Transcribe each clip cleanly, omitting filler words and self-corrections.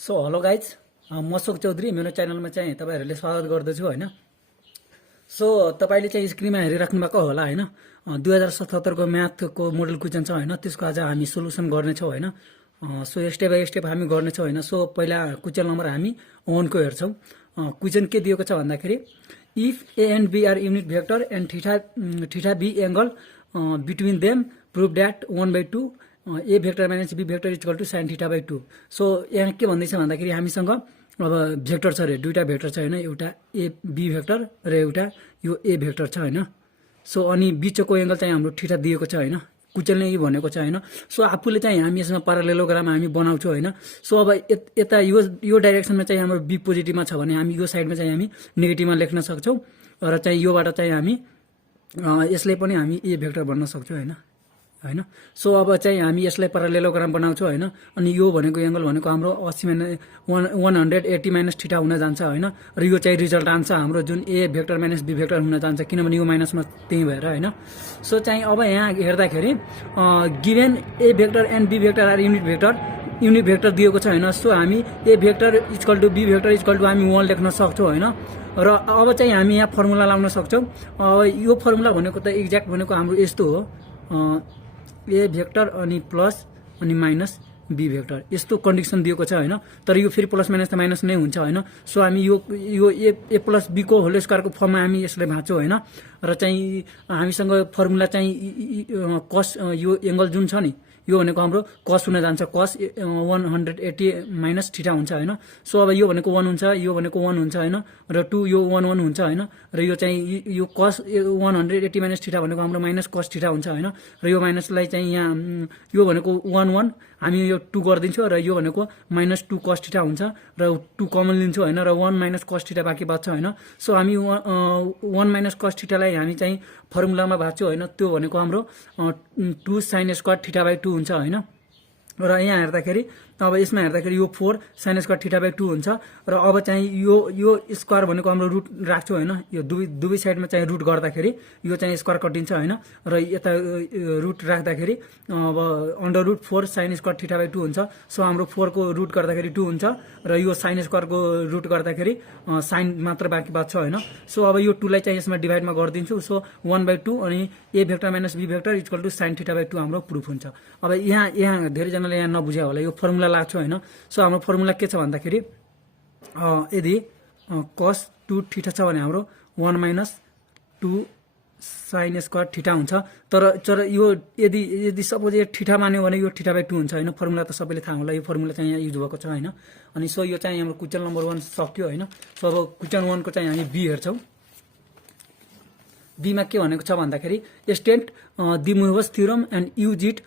So hello guys, म अशोक चौधरी। मेरो च्यानलमा चाहिँ तपाईँहरूले स्वागत गर्दछु होइन। सो तपाईँले चाहिँ स्क्रिनमा हेरिराख्नु भएको होला होइन। 2077को म्याथको मोडल क्वेसन छ होइन, त्यसको आज हामी सोल्युसन गर्नेछौँ होइन। सो स्टेप बाई स्टेप हामी गर्नेछौँ होइन। सो पहिला क्वेसन नम्बर हामी 1 को हेर्छौँ। क्वेसन के दिएको छ भन्दाखेरि if A and B are unit vector and theta B angle between them prove that 1/2 A vector minus B vector equal to sine theta by 2। So यहाँ के भन्दैछ भन्दाखेरि हामीसँग अब भेक्टर छ अरे, दुईवटा भेक्टर छ होइन, एउटा ए बी भेक्टर र एउटा यो ए भेक्टर छ होइन। सो अनि बिचको एङ्गल चाहिँ हाम्रो थीटा दिएको छ होइन, क्वेसनले यही भनेको छ होइन। सो आफूले चाहिँ हामी यसमा प्यारालेलोग्राम हामी बनाउँछौँ होइन। सो अब यता यो डाइरेक्सनमा चाहिँ हाम्रो बी पोजिटिभमा छ भने हामी यो साइडमा चाहिँ हामी नेगेटिभमा लेख्न सक्छौँ र चाहिँ योबाट चाहिँ हामी यसलाई पनि हामी ए भेक्टर भन्न सक्छौँ होइन होइन। सो अब चाहिँ हामी यसलाई प्यारालेलोग्राम बनाउँछौँ होइन। अनि यो भनेको एङ्गल भनेको हाम्रो 180 माइनस थीटा हुन जान्छ होइन। र यो चाहिँ रिजल्ट आन्छ हाम्रो जुन A vector minus B vector हुन जान्छ, किनभने यो माइनसमा त्यही भएर होइन। सो चाहिँ अब यहाँ हेर्दाखेरि given A vector and B vector are unit vector दिएको छ होइन। सो हामी A vector equal to B vector equal to हामी 1 लेख्न सक्छौँ होइन। र अब चाहिँ हामी यहाँ फर्मुला लाउन सक्छौँ। अब यो फर्मुला भनेको त एक्ज्याक्ट भनेको हाम्रो यस्तो हो, ए भेक्टर अनि प्लस अनि माइनस बी भेक्टर, यस्तो कन्डिसन दिएको छ होइन। तर यो फेरि प्लस माइनस त माइनस नै हुन्छ होइन। सो हामी यो ए प्लस बीको होल स्क्वायरको फर्ममा हामी यसलाई भाँच्छौँ होइन। र चाहिँ हामीसँग फर्मुला चाहिँ कस यो एङ्गल जुन छ नि, यो भनेको हाम्रो कस हुन जान्छ, कस 180 माइनस थीटा हुन्छ होइन। सो अब यो भनेको 1 हुन्छ, यो भनेको 1 हुन्छ होइन। र 2 यो 1 हुन्छ होइन। र यो चाहिँ यो कस 180 माइनस थीटा भनेको हाम्रो माइनस कस थीटा हुन्छ होइन। र यो माइनसलाई चाहिँ यहाँ यो भनेको 1 हामी यो 2 गरिदिन्छौँ र यो भनेको माइनस 2 कस थीटा हुन्छ र 2 कमन लिन्छौँ होइन। र 1 माइनस कस थीटा बाँकी बच्छ होइन। सो हामी 1 माइनस कस थीटालाई हामी चाहिँ फर्मुलामा भाँच्छौँ होइन। त्यो भनेको हाम्रो 2 साइन स्क्वायर थीटा बाई 2 हुन्छ होइन। र यहाँ हेर्दाखेरि अब यसमा हेर्दाखेरि यो 4 साइन स्क्वायर थीटा बाई 2 हुन्छ। र अब चाहिँ यो स्क्वायर भनेको हाम्रो रुट राख्छौँ होइन। यो दुवै साइडमा चाहिँ रुट गर्दाखेरि यो चाहिँ स्क्वायर कटिन्छ होइन। र यता रुट राख्दाखेरि अब under root 4 sine square theta by 2 हुन्छ। सो हाम्रो 4 को रुट गर्दाखेरि 2 हुन्छ र यो साइन स्क्वायरको रुट गर्दाखेरि साइन मात्र बाँकी बच्छ होइन। सो अब यो 2 लाई चाहिँ यसमा डिभाइडमा गरिदिन्छु। सो 1/2 अनि A vector minus B vector equal to sine theta by 2 हाम्रो प्रुफ हुन्छ। अब यहाँ धेरैजनाले यहाँ नबुझ्या होला, यो फर्मुला लाग्छ होइन। सो हाम्रो फर्मुला के छ भन्दाखेरि यदि कस 2 थीटा छ भने हाम्रो 1 माइनस 2 साइन स्क्वायर थीटा हुन्छ। तर यो यदि सपोज यो थीटा मान्यो भने यो थीटा बाई 2 हुन्छ होइन। फर्मुला त सबैले थाहा होला, यो फर्मुला चाहिँ यहाँ युज भएको छ होइन। अनि सो यो चाहिँ हाम्रो क्वेसन नम्बर 1 सक्यो होइन। सो अब क्वेसन 1 को चाहिँ हामी बी हेर्छौँ। बीमा के भनेको छ भन्दाखेरि state De Moivre's theorem and use it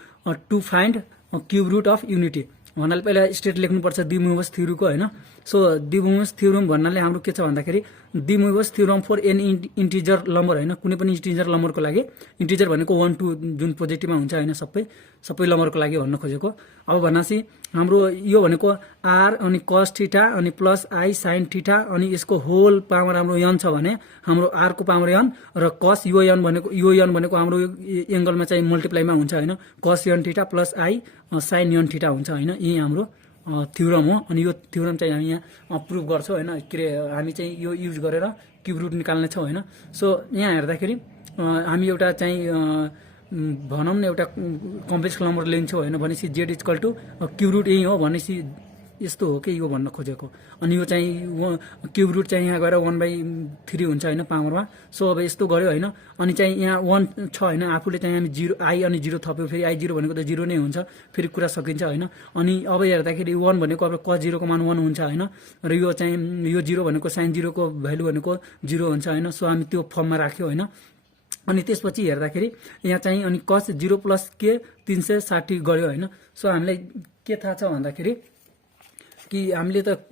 to find cube root of unity भन्नाले पहिला स्टेट लेख्नुपर्छ दि मुभस थ्योरमको होइन। सो दि मुभस थ्योरम भन्नाले हाम्रो के छ भन्दाखेरि De Moivre's theorem for any integer number होइन, कुनै पनि इन्टिजर नम्बरको लागि। इन्टिजर भनेको 1 2 जुन पोजिटिभमा हुन्छ होइन, सबै नम्बरको लागि भन्न खोजेको। अब भनेपछि हाम्रो यो भनेको आर अनि कस थीटा अनि प्लस आई साइन थीटा अनि यसको होल पावर हाम्रो यन छ भने हाम्रो आरको पावर यन र कस यो यन भनेको हाम्रो एङ्गलमा चाहिँ मल्टिप्लाईमा हुन्छ होइन। Cos n theta plus i sin n theta हुन्छ होइन। यही हाम्रो थ्योरम हो। अनि यो थ्योरम चाहिँ हामी यहाँ प्रुभ गर्छौँ होइन। के अरे हामी चाहिँ यो युज गरेर क्युब रुट निकाल्नेछौँ होइन। सो यहाँ हेर्दाखेरि हामी एउटा चाहिँ भनौँ न एउटा कम्प्लेक्स नम्बर लिन्छौँ होइन। भनेपछि Z equal to cube root यही हो भनेपछि यस्तो हो कि यो भन्न खोजेको। अनि यो चाहिँ क्युब रुट चाहिँ यहाँ गएर 1/3 हुन्छ होइन पावरमा। सो अब यस्तो गऱ्यो होइन। अनि चाहिँ यहाँ 1 छ होइन, आफूले चाहिँ हामी 0 आई अनि 0 थप्यो, फेरि आई 0 भनेको त 0 नै हुन्छ, फेरि कुरा सकिन्छ होइन। अनि अब हेर्दाखेरि 1 भनेको अब कस 0 को मान 1 हुन्छ होइन। र यो चाहिँ यो 0 भनेको साइन 0 को भ्यालु भनेको 0 हुन्छ होइन। सो हामी त्यो फर्ममा राख्यो होइन। अनि त्यसपछि हेर्दाखेरि यहाँ चाहिँ अनि कस 0 प्लस के 360 गऱ्यो होइन। सो हामीलाई के थाहा छ भन्दाखेरि कि हामीले त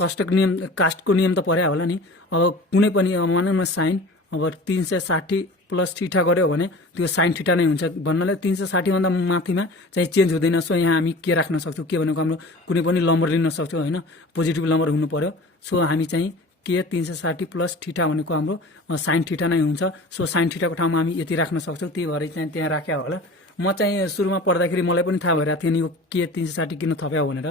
कास्टको नियम त पढ्या होला नि। अब कुनै पनि मानौँ न साइन अब 360 प्लस थीटा गऱ्यो भने त्यो साइन थीटा नै हुन्छ भन्नाले 360 भन्दा माथिमा चाहिँ चेन्ज हुँदैन। सो यहाँ हामी के राख्न सक्छौँ, के भनेको हाम्रो कुनै पनि नम्बर लिन सक्छौँ होइन, पोजिटिभ नम्बर हुनु पर्यो। सो हामी चाहिँ के 360 प्लस थीटा भनेको हाम्रो साइन थीटा नै हुन्छ। सो साइन थीटाको ठाउँमा हामी यति राख्न सक्छौँ, त्यही भएर चाहिँ त्यहाँ राख्या होला। म चाहिँ सुरुमा पढ्दाखेरि मलाई पनि थाहा भइरहेको थिएन यो के 360 किन थप्या भनेर।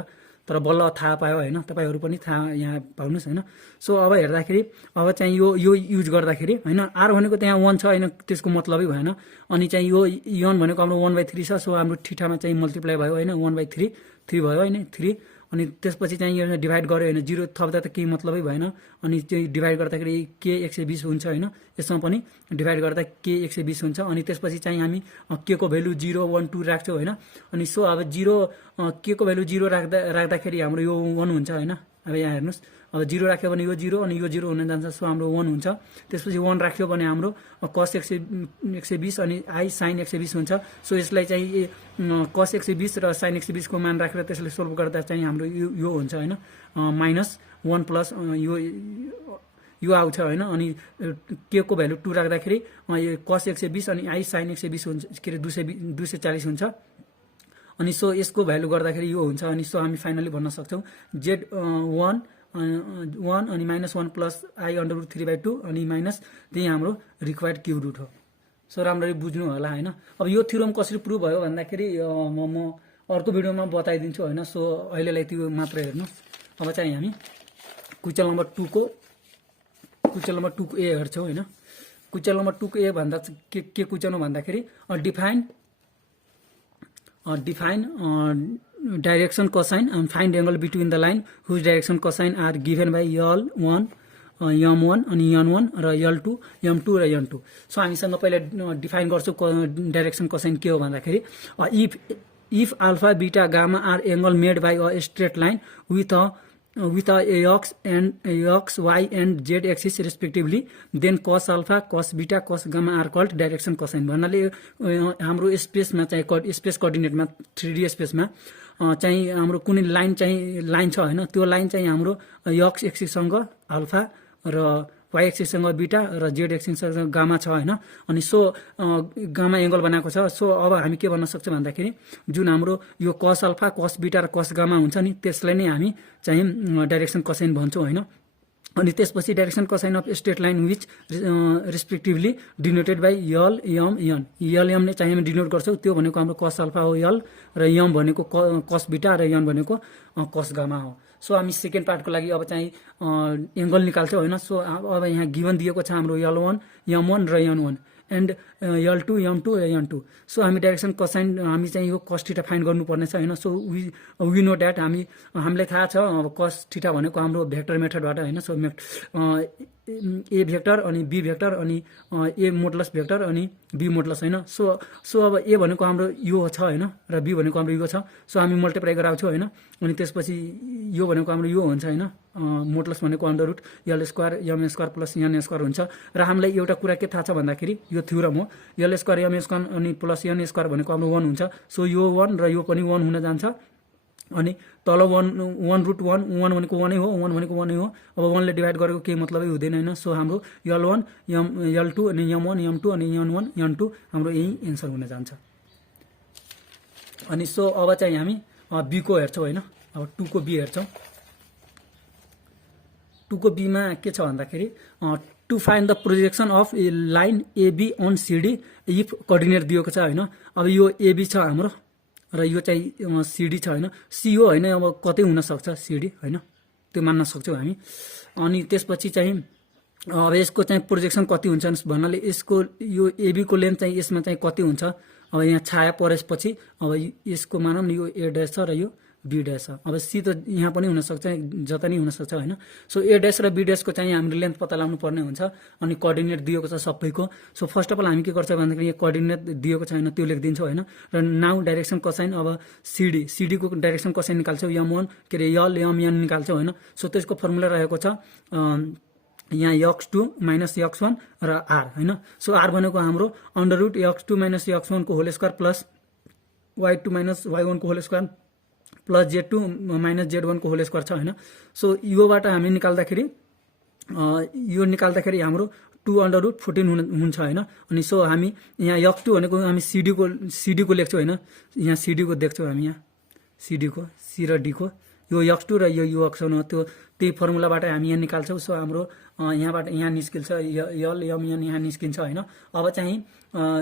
तर बल्ल थाहा पायो होइन, तपाईँहरू पनि थाहा यहाँ पाउनुहोस् होइन। सो अब हेर्दाखेरि अब चाहिँ यो युज गर्दाखेरि होइन, आर भनेको त्यहाँ 1 छ होइन, त्यसको मतलबै भएन। अनि चाहिँ यो यन भनेको हाम्रो 1/3 छ, सो हाम्रो थीटामा चाहिँ मल्टिप्लाई भयो होइन, 1/3 3 भयो होइन 3। अनि त्यसपछि चाहिँ यो डिभाइड गर्यो होइन, 0 थप्दा त केही मतलबै भएन। अनि चाहिँ डिभाइड गर्दाखेरि के 120 हुन्छ होइन, यसमा पनि डिभाइड गर्दा के 120 हुन्छ। अनि त्यसपछि चाहिँ हामी के को भ्यालु 0 1 2 राख्छौँ होइन। अनि सो अब 0 के को भ्यालु 0 राख्दाखेरि हाम्रो यो 1 हुन्छ होइन। अब यहाँ हेर्नुहोस्, अब 0 राख्यो भने यो 0 अनि यो 0 हुन जान्छ, सो हाम्रो 1 हुन्छ। त्यसपछि 1 राख्यो भने हाम्रो cos 120 अनि आई sin 120 हुन्छ। सो यसलाई चाहिँ cos 120 र sin 120 को मान राखेर त्यसले सोल्भ गर्दा चाहिँ हाम्रो यो हुन्छ होइन, -1 प्लस यो आउँछ होइन। अनि के को भ्यालु 2 राख्दाखेरि cos 120 अनि आई sin 120 हुन्छ, के अरे 240 हुन्छ। अनि सो यसको भ्यालु गर्दाखेरि यो हुन्छ। अनि सो हामी फाइनली भन्न सक्छौँ Z1 अनि -1 प्लस आई √3/2 अनि माइनस त्यही हाम्रो रिक्वायर्ड क्युब रुट हो। सो राम्ररी बुझ्नु होला होइन। अब यो थ्योरम कसरी प्रुभ भयो भन्दाखेरि म अर्को भिडियोमा बताइदिन्छु होइन। सो अहिलेलाई त्यो मात्र हेर्नुहोस्। अब चाहिँ हामी क्वेसन नम्बर 2 को ए हेर्छौँ होइन। क्वेसन नम्बर 2 को ए भन्दा के क्वेसन हो भन्दाखेरि define direction cosine and find angle between the line whose direction cosine are given by L1 M1 अनि N1 र L2 M2 र N2। सो हामीसँग पहिला डिफाइन गर्छौँ डाइरेक्सन कोसाइन के हो भन्दाखेरि if alpha beta gamma are angle made by a straight line with a x and x y and z axis respectively, then cos alpha cos beta cos gamma are called direction cosine। भन्नाले हाम्रो स्पेसमा चाहिँ space कोअर्डिनेटमा 3D स्पेसमा चाहिँ हाम्रो कुनै line छ होइन, त्यो line चाहिँ हाम्रो x एक्सिससँग अल्फा र y एक्सिससँग बीटा र z एक्सिससँग गामा छ होइन। अनि सो गामा एंगल बनाएको छ। सो अब हामी के भन्न सक्छौँ भन्दाखेरि जुन हाम्रो यो cos अल्फा cos बीटा र cos गामा हुन्छ नि, त्यसलाई नै हामी चाहिँ डाइरेक्सन कोसाइन भन्छौँ होइन। अनि त्यसपछि direction cosine of straight line which respectively denoted by L M N. L M ने चाहिँ हामी डिनोट गर्छौँ, त्यो भनेको हाम्रो cos अल्फा हो यल, र एम भनेको cos बीटा र एन भनेको cos गामा हो। सो हामी सेकेन्ड पार्टको लागि अब चाहिँ एंगल निकाल्छौँ होइन। सो अब यहाँ गिभन दिएको छ हाम्रो L1 M1 र N1 एन्ड L2 M2 र N2। सो हामी डाइरेक्सन कोसाइन हामी चाहिँ यो cos थीटा फाइन्ड गर्नुपर्ने छ होइन। सो वी नो द्याट हामीलाई थाहा छ अब cos थीटा भनेको हाम्रो भेक्टर मेथडबाट होइन। सो ए भेक्टर अनि बी भेक्टर अनि ए मोडलस भेक्टर अनि बी मोडलस होइन। सो अब ए भनेको हाम्रो यो छ होइन, र बी भनेको हाम्रो यो छ। सो हामी मल्टिप्लाई गराउँछौँ होइन। अनि त्यसपछि यो भनेको हाम्रो यो हुन्छ होइन, मोडलस भनेको √ L square M square plus N square हुन्छ। र हामीलाई एउटा कुरा के थाहा छ भन्दाखेरि यो थ्योरम हो, L स्क्वायर M स्क्वायर अनि प्लस N स्क्वायर भनेको हाम्रो 1 हुन्छ। सो यो 1 र यो पनि 1 हुन जान्छ। अनि तल 1 भनेको 1 हो, 1 भनेको 1 हो। अब 1 ले डिभाइड गरेको केही मतलबै हुँदैन होइन। सो हाम्रो L1 L2 अनि M1 M2 अनि N1 N2 हाम्रो यही एन्सर हुन जान्छ। अनि सो अब चाहिँ हामी बी को हेर्छौँ होइन। अब 2 को बी हेर्छौँ। 2 को बी मा के छ भन्दाखेरि to find the projection of a line AB on CD if coordinate दिएको छ होइन। अब यो एबी छ हाम्रो र यो चाहिँ सिडी छ होइन। सिओ होइन, अब कतै हुन सक्छ सिडी होइन, त्यो मान्न सक्छौँ हामी। अनि त्यसपछि चाहिँ अब यसको चाहिँ प्रोजेक्सन कति हुन्छ भन्नाले यसको यो एबी को लेन्थ चाहिँ यसमा चाहिँ कति हुन्छ। अब यहाँ छाया परेपछि अब यसको मानौँ न यो ए ड्यास छ र यो बी ड्यास छ। अब सी त यहाँ पनि हुनसक्छ, जता नै हुनसक्छ होइन। सो ए ड्यास र बी ड्यासको चाहिँ हामीले लेन्थ पत्ता लगाउनु पर्ने हुन्छ। अनि कोअर्डिनेट दिएको छ सबैको। सो फर्स्ट अफ अल हामी के गर्छौँ भन्दाखेरि यहाँ कोअर्डिनेट दिएको छैन त्यो लेखिदिन्छौँ होइन। र नाउ डाइरेक्सन कोसाइन अब सिडीको डाइरेक्सन कोसाइन निकाल्छौँ, M1 के अरे यल MN निकाल्छौँ होइन। सो त्यसको फर्मुला रहेको छ यहाँ x2 माइनस x1 र r होइन। सो r भनेको हाम्रो √ x2 माइनस x1 को whole square plus y2 minus y1 को whole square plus Z2 minus Z1 को होल स्क्वायर छ होइन। सो योबाट हामी निकाल्दाखेरि हाम्रो 2/14 हुन्छ होइन। अनि सो हामी यहाँ x2 भनेको हामी सिडी को लेख्छौँ होइन। यहाँ सिडी को देख्छौँ हामी, यहाँ सिडी को सी र डी को यो x2 र यो x1 हो, त्यही फर्मुलाबाट हामी यहाँ निकाल्छौँ। सो हाम्रो यहाँबाट यहाँ निस्किन्छ यल MN यहाँ निस्किन्छ होइन। अब चाहिँ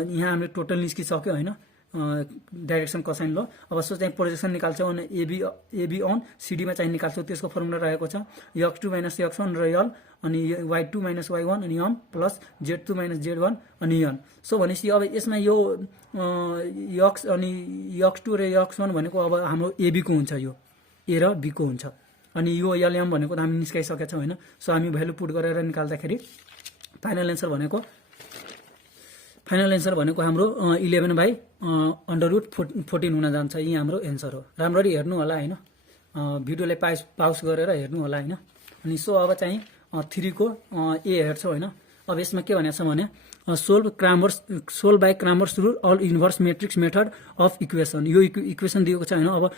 यहाँ हामीले टोटल निस्किसक्यो होइन। डाइरेक्सन कोसाइन ल। अब सो चाहिँ प्रोजेक्सन निकाल्छौँ अनि एबी अन सिडीमा चाहिँ निकाल्छौँ, त्यसको फर्मुला रहेको छ x2 माइनस x1 र यल अनि y2 माइनस y1 अनि m plus z2 minus z1 अनि n। सो भनेपछि अब यसमा यो x अनि x2 र x1 भनेको अब हाम्रो एबीको हुन्छ, यो ए र बीको हुन्छ अनि यो एलएम भनेको त हामी निस्काइसकेका छौँ होइन। सो हामी भ्यालु पुट गरेर निकाल्दाखेरि फाइनल एन्सर भनेको हाम्रो 11/√14 हुन जान्छ। यही हाम्रो एन्सर हो। राम्ररी हेर्नु होला होइन, भिडियोलाई पाउस गरेर हेर्नु होला होइन। अनि सो अब चाहिँ 3 को ए हेर्छौँ होइन। अब यसमा के भनेको छ भने solve by Cramer's rule or inverse matrix method of equation. यो इक्वेसन दिएको छ होइन। अब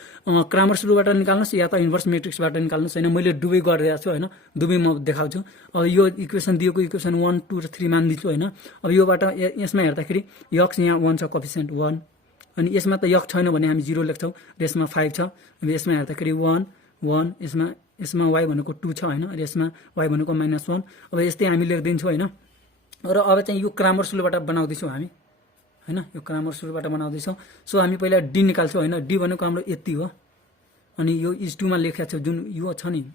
क्रामर्स रुलबाट निकाल्नुहोस् या त इन्भर्स मेट्रिक्सबाट निकाल्नुहोस् होइन। मैले दुवै गरिरहेको छु होइन, दुवै म देखाउँछु। अब यो इक्वेसन दिएको इक्वेसन 1, 2 र 3 मानिदिन्छु होइन। अब योबाट यसमा हेर्दाखेरि यक्स यहाँ 1 छ, कोफिसिएन्ट 1 अनि यसमा त यक्स छैन भने हामी 0 लेख्छौँ र यसमा 5 छ। अब यसमा हेर्दाखेरि 1, 1 यसमा y भनेको 2 छ होइन, र यसमा y भनेको -1। अब यस्तै हामी लेखिदिन्छौँ होइन। र अब चाहिँ यो क्रामर्स रुलबाट बनाउँदैछौँ हामी होइन, यो क्रामर्स रुलबाट बनाउँदैछौँ। सो हामी पहिला डी निकाल्छौँ होइन। डी भनेको हाम्रो यति हो अनि यो इज2 मा लेखेको छ जुन यो छ नि,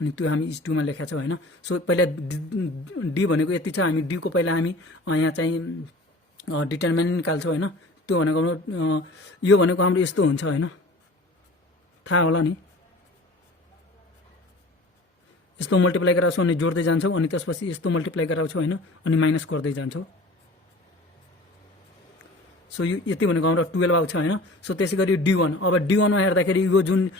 अनि त्यो हामी इज2 मा लेखेको छौँ होइन। सो पहिला डी भनेको यति छ, हामी डी को पहिला हामी यहाँ चाहिँ डिटरमिनेन्ट निकाल्छौँ होइन। त्यो भनेको हाम्रो यो भनेको हाम्रो यस्तो हुन्छ होइन, थाहा होला नि। यस्तो मल्टिप्लाई गराउँछौँ अनि जोड्दै जान्छौँ अनि त्यसपछि यस्तो मल्टिप्लाई गराउँछौँ होइन अनि माइनस गर्दै जान्छौँ। सो यो यति भनेको हाम्रो 12 आउँछ होइन। सो त्यसै गरी D1, अब D1 मा हेर्दाखेरि यो जुन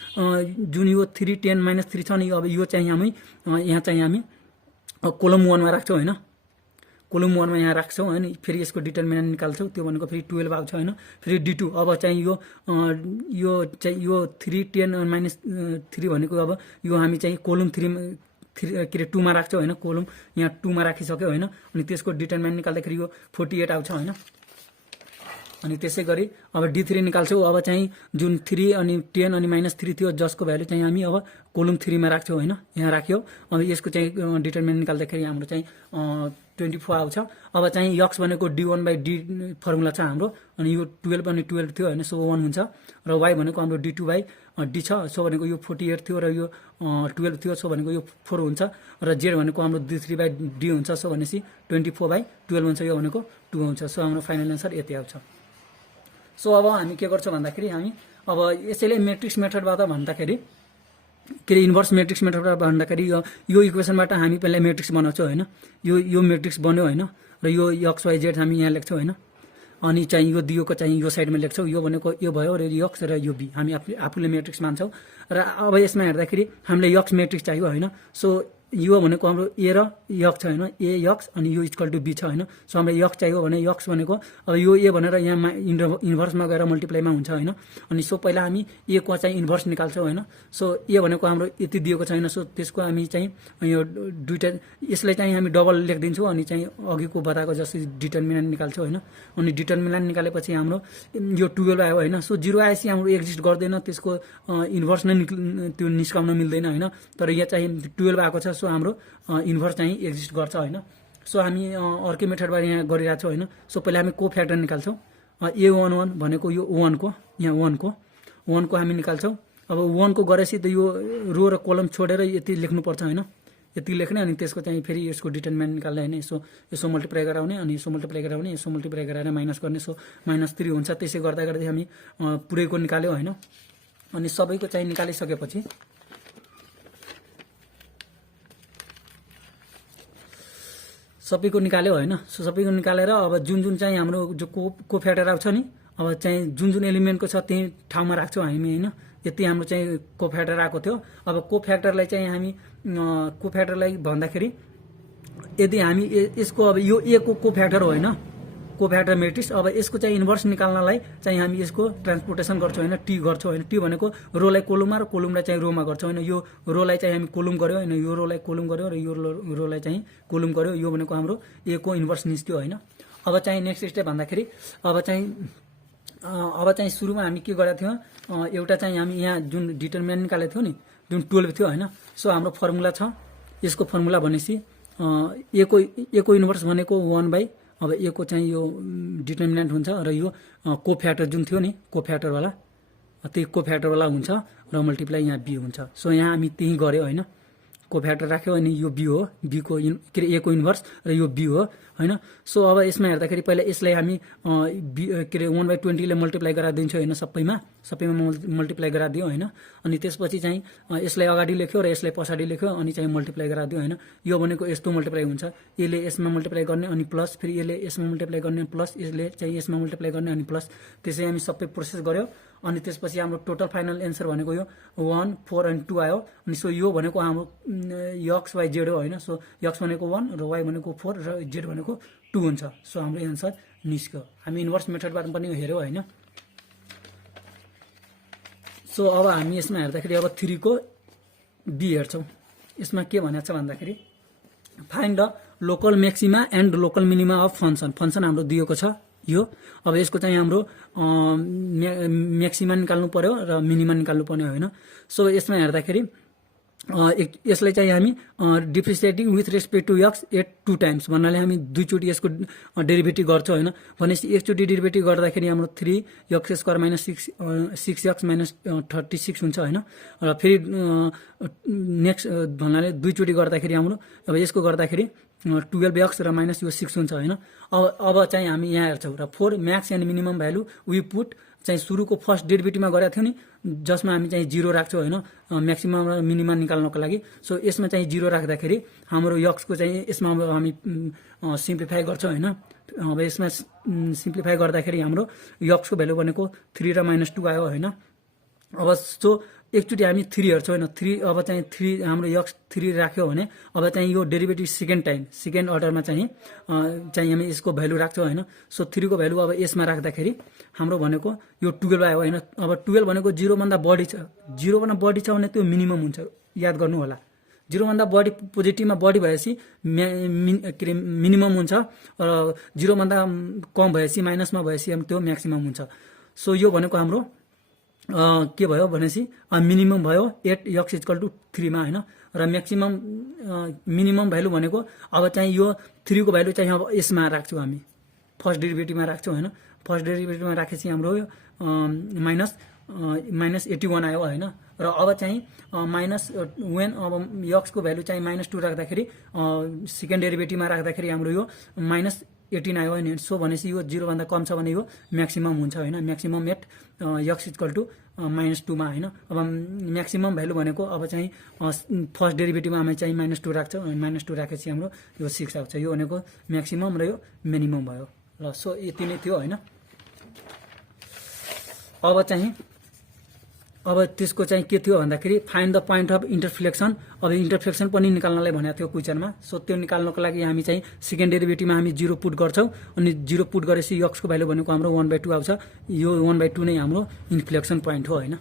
यो 3, 10, -3 छ नि, अब यो चाहिँ यहाँ चाहिँ हामी कोलम 1 मा राख्छौँ होइन। कोलम 1 मा यहाँ राख्छौँ होइन। फेरि यसको डिटरमिनेन्ट निकाल्छौँ, त्यो भनेको फेरि 12 आउँछ होइन। फेरि D2, अब चाहिँ यो 3, 10 -3 भनेको अब यो हामी चाहिँ कोलम 2 मा राख्छौँ होइन। कोलम यहाँ 2 मा राखिसक्यो होइन। अनि त्यसको डिटरमिनेन्ट निकाल्दाखेरि यो 48 आउँछ होइन। अनि त्यसै गरी अब D3 निकाल्छौँ। अब चाहिँ जुन 3 अनि 10 अनि -3 थियो जसको भ्यालु चाहिँ हामी अब कोलम 3 मा राख्छौँ होइन, यहाँ राख्यो। अब यसको चाहिँ डिटरमिनेन्ट निकाल्दाखेरि हाम्रो चाहिँ 24 आउँछ। अब चाहिँ यक्स भनेको D1/D फर्मुला छ हाम्रो अनि यो 12 अनि 12 थियो होइन। सो 1 हुन्छ र y भनेको हाम्रो D2/D छ। सो भनेको यो 48 थियो र यो 12 थियो। सो भनेको यो 4 हुन्छ र z भनेको हाम्रो D3/D हुन्छ। सो भनेपछि 24/12 हुन्छ, यो भनेको 2 हुन्छ। सो हाम्रो फाइनल एन्सर यति आउँछ। सो अब हामी के गर्छौँ भन्दाखेरि हामी अब यसैले मेट्रिक्स मेथडबाट भन्दाखेरि के अरे इन्भर्स मेट्रिक्स मेथडबाट भन्दाखेरि यो इक्वेसनबाट हामी पहिला मेट्रिक्स बनाउँछौँ होइन। यो मेट्रिक्स बन्यो होइन र यो एक्स वाइ जेड हामी यहाँ लेख्छौँ होइन। अनि चाहिँ यो दिएको चाहिँ यो साइडमा लेख्छौँ, यो भनेको यो भयो र यक्स र यो बी हामी आफूले मेट्रिक्स मान्छौँ। र अब यसमा हेर्दाखेरि हामीले यक्स मेट्रिक्स चाहियो होइन। सो यो भनेको हाम्रो ए र यक्स छ होइन, ए यक्स अनि यो इक्वल टु बी छ होइन। सो हामीलाई यक्स चाहियो भने यक्स भनेको अब यो ए भनेर यहाँ इन्भर्समा गएर मल्टिप्लाईमा हुन्छ होइन। अनि सो पहिला हामी ए को चाहिँ इन्भर्स निकाल्छौँ होइन। सो ए भनेको हाम्रो यति दिएको छैन। सो त्यसको हामी चाहिँ यो दुईवटा यसलाई चाहिँ हामी डबल लेखिदिन्छौँ अनि चाहिँ अघिको बताएको जस्तै डिटरमिनेन्ट निकाल्छौँ होइन। अनि डिटरमिनेन्ट निकालेपछि हाम्रो यो 12 आयो होइन। सो 0 आएपछि हाम्रो एक्जिस्ट गर्दैन, त्यसको इन्भर्स नै त्यो निस्काउन मिल्दैन होइन। तर यहाँ चाहिँ 12 आएको छ। सो हाम्रो इन्भर्स चाहिँ एक्जिस्ट गर्छ होइन। सो हामी अर्कै मेथडबाट यहाँ गरिरहेको छौँ होइन। सो पहिला हामी को फ्याक्टर निकाल्छौँ। A11 भनेको यो 1 को यहाँ 1 को हामी निकाल्छौँ। अब 1 को गरेपछि त यो रो र कोलम छोडेर यति लेख्नुपर्छ होइन, यति लेख्ने अनि त्यसको चाहिँ फेरि यसको डिटरमिनेन्ट निकाल्ने होइन। यसो मल्टिप्लाई गराउने अनि यसो मल्टिप्लाई गराउने, यसो मल्टिप्लाई गराएर माइनस गर्ने। सो -3 हुन्छ। त्यसै गर्दा गर्दै हामी पुरैको निकाल्यौँ होइन। अनि सबैको चाहिँ निकालिसकेपछि सबैको निकाल्यो होइन। सो सबैको निकालेर अब जुन चाहिँ हाम्रो जो को फ्याक्टर आउँछ नि, अब चाहिँ जुन एलिमेन्टको छ त्यही ठाउँमा राख्छौँ हामी होइन। यति हाम्रो चाहिँ को फ्याक्टर आएको थियो। अब को फ्याक्टरलाई चाहिँ हामी को फ्याक्टरलाई भन्दाखेरि यदि हामी यसको अब यो ए को फ्याक्टर हो होइन, को फ्याक्टर मेट्रिक्स। अब यसको चाहिँ इन्भर्स निकाल्नलाई चाहिँ हामी यसको ट्रान्सपोर्टेसन गर्छौँ होइन, टी गर्छौँ होइन। टी भनेको रोलाई कोलममा र कोलमलाई चाहिँ रोमा गर्छौँ होइन। यो रोलाई चाहिँ हामी कोलम गऱ्यो होइन, यो रोलाई कोलम गऱ्यो र यो रोलाई चाहिँ कोलम गऱ्यो। यो भनेको हाम्रो ए को इन्भर्स निस्क्यो होइन। अब चाहिँ नेक्स्ट स्टेप भन्दाखेरि अब चाहिँ सुरुमा हामी के गरेका थियौँ, एउटा चाहिँ हामी यहाँ जुन डिटरमिनेन्ट निकालेको थियौँ नि, जुन 12 थियो होइन। सो हाम्रो फर्मुला छ, यसको फर्मुला भनेपछि ए को इन्भर्स भनेको 1/√14 अब ए को चाहिँ यो डिटर्मिनेन्ट हुन्छ र यो कोफ्याक्टर जुन थियो नि कोफ्याक्टरवाला त्यही कोफ्याक्टरवाला हुन्छ र मल्टिप्लाई यहाँ बी हुन्छ। सो यहाँ हामी त्यही गऱ्यो होइन, कोफ्याक्टर राख्यो अनि यो बी हो, बीको के अरे ए को इन्भर्स र यो बी हो होइन। सो अब यसमा हेर्दाखेरि पहिला यसलाई हामी के अरे 1/20 ले मल्टिप्लाई गराइदिन्छौँ होइन, सबैमा मल्टिप्लाई गराइदियो होइन। अनि त्यसपछि चाहिँ यसलाई अगाडि लेख्यो र यसलाई पछाडि लेख्यो अनि चाहिँ मल्टिप्लाई गराइदियो होइन। यो भनेको यस्तो मल्टिप्लाई हुन्छ, यसले यसमा मल्टिप्लाई गर्ने अनि प्लस, फेरि यसले यसमा मल्टिप्लाई गर्ने प्लस, यसले चाहिँ यसमा मल्टिप्लाई गर्ने अनि प्लस, त्यसै हामी सबै प्रोसेस गऱ्यो। अनि त्यसपछि हाम्रो टोटल फाइनल एन्सर भनेको यो 1, 4 अनि 2 आयो। अनि सो यो भनेको हाम्रो एक्स वाइ जेड हो होइन। सो एक्स भनेको 1 र वाइ भनेको 4 र जेड भनेको 2 हुन्छ। सो हाम्रो एन्सर निस्क्यो। हामी इन्भर्स मेथडबाट पनि हेऱ्यौँ होइन। सो अब हामी यसमा हेर्दाखेरि अब 3 को बी हेर्छौँ। यसमा के भनेको छ भन्दाखेरि find the local maxima and local minima of function. Function हाम्रो दिएको छ यो। अब यसको चाहिँ हाम्रो म्याक्सिमा निकाल्नु पर्यो र मिनिमा निकाल्नु पर्ने होइन। सो यसमा हेर्दाखेरि यसलाई चाहिँ हामी differentiating with respect to x at 2 times भन्नाले हामी दुईचोटि यसको डेरिभेटिभ गर्छौँ होइन। भनेपछि एकचोटि डेरिभेटिभ गर्दाखेरि हाम्रो 3x² माइनस 6x माइनस 36 हुन्छ होइन। र फेरि नेक्स्ट भन्नाले दुईचोटि गर्दाखेरि हाम्रो अब यसको गर्दाखेरि 12x र माइनस यो 6 हुन्छ होइन। अब चाहिँ हामी यहाँ हेर्छौँ र 4 max and minimum value we put चाहिँ सुरुको फर्स्ट डेरिभेटिभमा गरेको थियो नि, जसमा हामी चाहिँ 0 राख्छौँ होइन म्याक्सिमम र मिनिमम निकाल्नको लागि। सो यसमा चाहिँ 0 राख्दाखेरि हाम्रो यक्सको चाहिँ यसमा अब हामी सिम्प्लिफाई गर्छौँ होइन। अब यसमा सिम्प्लिफाई गर्दाखेरि हाम्रो यक्सको भ्यालु भनेको 3 र -2 आयो होइन। अब सो एकचोटि हामी 3 हेर्छौँ होइन। 3 अब चाहिँ 3 हाम्रो यक्स 3 राख्यो भने अब चाहिँ यो डेरिभेटिभ सेकेन्ड अर्डरमा चाहिँ हामी यसको भ्यालु राख्छौँ होइन। सो 3 को भ्यालु अब यसमा राख्दाखेरि हाम्रो भनेको यो 12 आयो होइन। अब 12 भनेको 0 भन्दा बढी छ, 0 भन्दा बढी छ भने त्यो मिनिमम हुन्छ, याद गर्नु होला। 0 भन्दा बढी पोजिटिभमा बढी भएपछि के अरे मिनिमम हुन्छ र 0 भन्दा कम भएपछि माइनसमा भएपछि त्यो म्याक्सिमम हुन्छ। सो यो भनेको हाम्रो के भयो भनेपछि मिनिमम भयो 8x = 3 मा होइन। र म्याक्सिमम मिनिमम भ्यालु भनेको अब चाहिँ यो 3 को भ्यालु चाहिँ अब यसमा राख्छौँ हामी, फर्स्ट डेरिभेटिभमा राख्छौँ होइन। फर्स्ट डेरिभेटिभमा राखेपछि हाम्रो -81 आयो होइन। र अब चाहिँ वेन अब यक्सको भ्यालु चाहिँ -2 राख्दाखेरि सेकेन्ड डेरिभेटिभमा राख्दाखेरि हाम्रो यो -18 आयो होइन। सो भनेपछि यो 0 भन्दा कम छ भने यो म्याक्सिमम हुन्छ होइन। म्याक्सिमम एट x = -2 मा होइन। अब म्याक्सिमम भ्यालु भनेको अब चाहिँ फर्स्ट डेरिभेटिभमा हामी चाहिँ -2 राख्छौँ, -2 राखेपछि हाम्रो यो 6 आउँछ। यो भनेको म्याक्सिमम र यो मिनिमम भयो ल। सो यति नै थियो होइन। अब त्यसको चाहिँ के थियो भन्दाखेरि फाइन्ड द पोइन्ट अफ इन्टरफ्लेक्सन। अब इन्टरफ्लेक्सन पनि निकाल्नलाई भनेको थियो क्वेसनमा। सो त्यो निकाल्नको लागि हामी चाहिँ सेकेन्ड डेरिभेटिभमा हामी 0 पुट गर्छौँ अनि 0 पुट गरेपछि यक्सको भ्यालु भनेको हाम्रो 1/2 आउँछ। यो 1/2 नै हाम्रो इन्फ्लेक्सन पोइन्ट हो होइन।